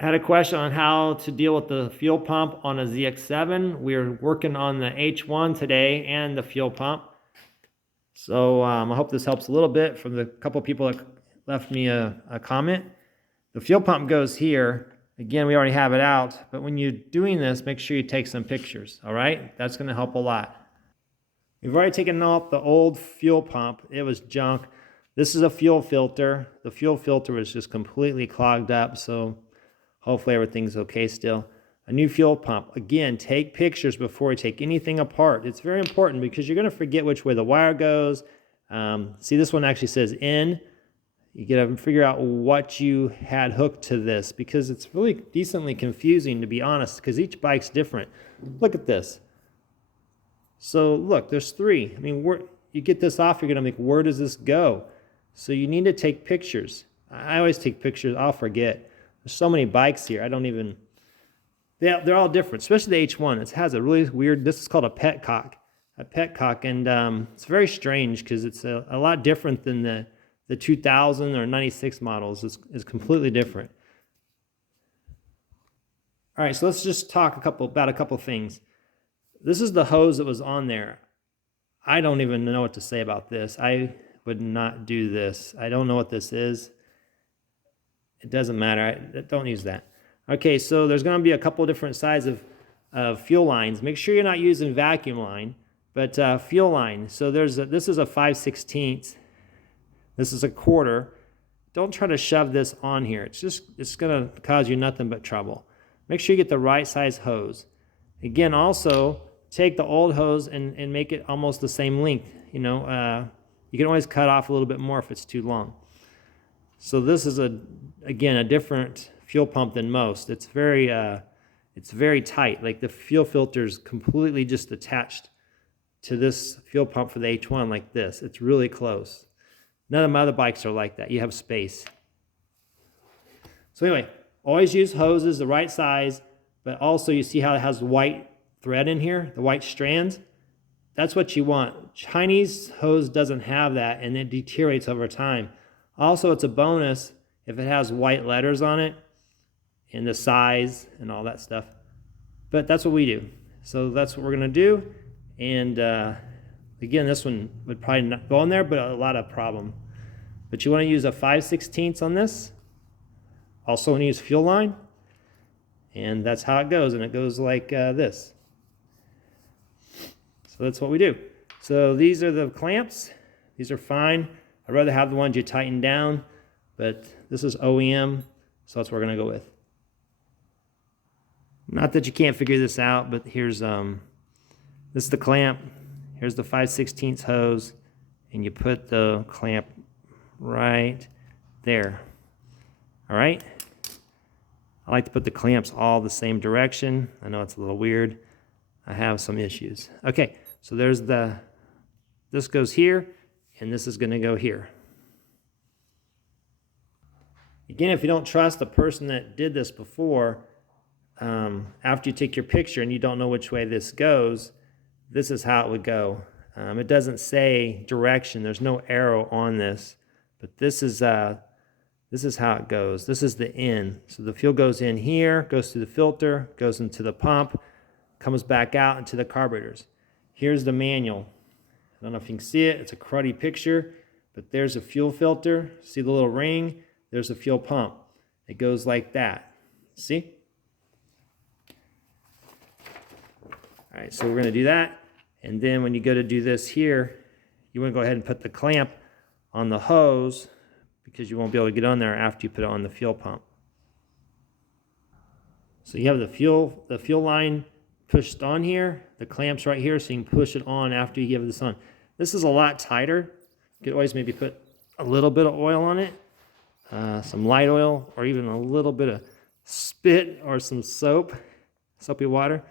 I had a question on how to deal with the fuel pump on a ZX7. We're working on the H1 today and the fuel pump. So I hope this helps a little bit from the couple people that left me a comment. The fuel pump goes here. Again, we already have it out, but when you're doing this, make sure you take some pictures, all right? That's gonna help a lot. We've already taken off the old fuel pump. It was junk. This is a fuel filter. The fuel filter was just completely clogged up, so hopefully everything's okay still. A new fuel pump. Again, take pictures before you take anything apart. It's very important because you're gonna forget which way the wire goes. See, this one actually says in. You gotta figure out what you had hooked to this because it's really decently confusing, to be honest, because each bike's different. Look at this. So look, there's three. I mean, you get this off, you're gonna think, where does this go? So you need to take pictures. I always take pictures, I'll forget. There's so many bikes here, I don't even, they're all different, especially the H1. It has a really weird, this is called a petcock. And it's very strange because it's a lot different than the 2000 or 96 models. Is completely different. All right, so let's just talk about a couple things. This is the hose that was on there. I don't even know what to say about this. I would not do this. I don't know what this is. It doesn't matter. Don't use that. Okay, so there's going to be a couple different sizes of fuel lines. Make sure you're not using vacuum line, but fuel line. So this is a 5/16. This is a quarter. Don't try to shove this on here. It's going to cause you nothing but trouble. Make sure you get the right size hose. Again, also take the old hose and make it almost the same length. You know, you can always cut off a little bit more if it's too long. So this is again a different fuel pump than most. It's very tight. Like the fuel filter is completely just attached to this fuel pump for the H1 like this. It's really close. None of my other bikes are like that. You have space. So anyway, always use hoses the right size, but also you see how it has white thread in here, the white strands? That's what you want. Chinese hose doesn't have that and it deteriorates over time. Also, it's a bonus if it has white letters on it and the size and all that stuff. But that's what we do. So that's what we're gonna do. And again, this one would probably not go in there, but a lot of problem. But you want to use a 5/16 on this. Also want to use fuel line. And that's how it goes. And it goes like this. So that's what we do. So these are the clamps. These are fine. I'd rather have the ones you tighten down, but this is OEM, so that's what we're going to go with. Not that you can't figure this out, but here's this is the clamp. Here's the 5/16 hose, and you put the clamp right there. All right? I like to put the clamps all the same direction. I know it's a little weird. I have some issues. Okay, so there's this goes here, and this is gonna go here. Again, if you don't trust the person that did this before, after you take your picture and you don't know which way this goes, this is how it would go. It doesn't say direction. There's no arrow on this, but this is how it goes. This is the in. So the fuel goes in here, goes through the filter, goes into the pump, comes back out into the carburetors. Here's the manual. I don't know if you can see it. It's a cruddy picture, but there's a fuel filter. See the little ring? There's a fuel pump. It goes like that. See? All right, so we're going to do that. And then when you go to do this here, you want to go ahead and put the clamp on the hose because you won't be able to get on there after you put it on the fuel pump. So you have the fuel line pushed on here, the clamps right here, so you can push it on after you give this on. This is a lot tighter. You could always maybe put a little bit of oil on it, some light oil, or even a little bit of spit or some soapy water.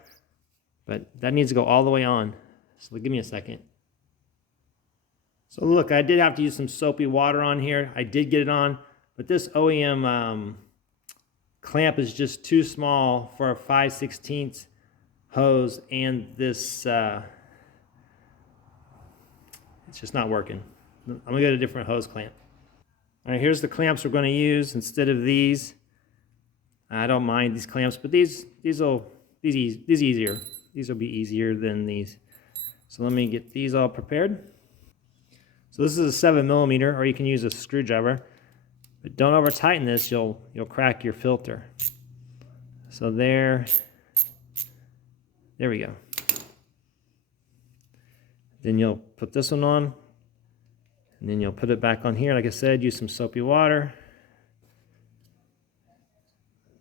But that needs to go all the way on. So give me a second. So look, I did have to use some soapy water on here. I did get it on, but this OEM clamp is just too small for a 5/16 hose, and this it's just not working. I'm gonna get a different hose clamp. All right, here's the clamps we're gonna use instead of these. I don't mind these clamps, but these easier. These will be easier than these. So let me get these all prepared. So this is a 7mm, or you can use a screwdriver, but don't over tighten this. You'll crack your filter. So there we go. Then you'll put this one on, and then you'll put it back on here. Like I said, use some soapy water.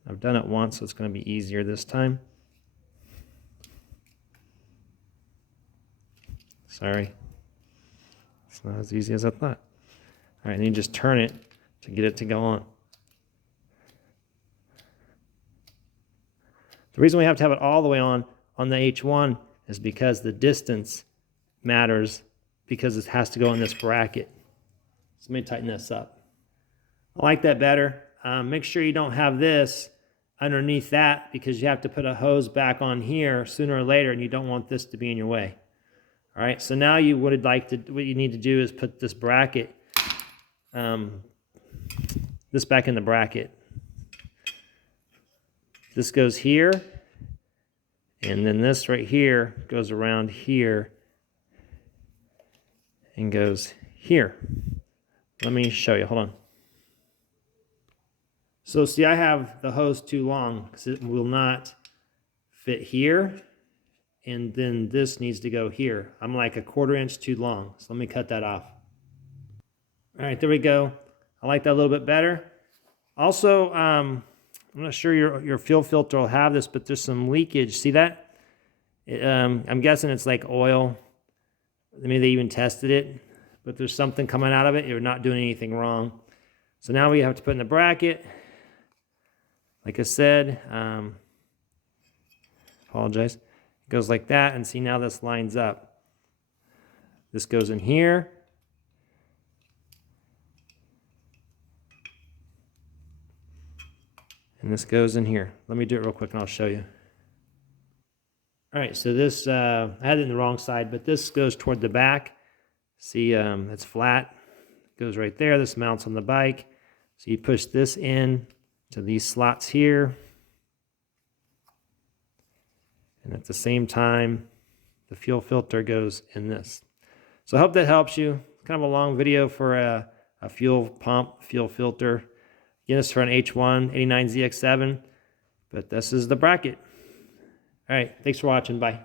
I've done it once, so it's going to be easier this time. Sorry. It's not as easy as I thought. All right, and you just turn it to get it to go on. The reason we have to have it all the way on the H1 is because the distance matters, because it has to go in this bracket. So let me tighten this up. I like that better. Make sure you don't have this underneath that, because you have to put a hose back on here sooner or later, and you don't want this to be in your way. All right, so now what you need to do is put this bracket, this back in the bracket. This goes here, and then this right here goes around here and goes here. Let me show you, hold on. So see, I have the hose too long because it will not fit here, and then this needs to go here. I'm like a 1/4 inch too long, so let me cut that off. All right, there we go. I like that a little bit better. Also, I'm not sure your fuel filter will have this, but there's some leakage. See that? I'm guessing it's like oil. Maybe they even tested it, but there's something coming out of it. You're not doing anything wrong. So now we have to put in the bracket. Like I said, apologize. It goes like that, and see, now this lines up. This goes in here. And this goes in here. Let me do it real quick and I'll show you. All right, so this, I had it in the wrong side, but this goes toward the back. See, it's flat. It goes right there. This mounts on the bike. So you push this in to these slots here. And at the same time, the fuel filter goes in this. So I hope that helps you. Kind of a long video for a fuel pump, fuel filter. Again, it's for an H1 89 ZX7, but this is the bracket. All right, thanks for watching. Bye.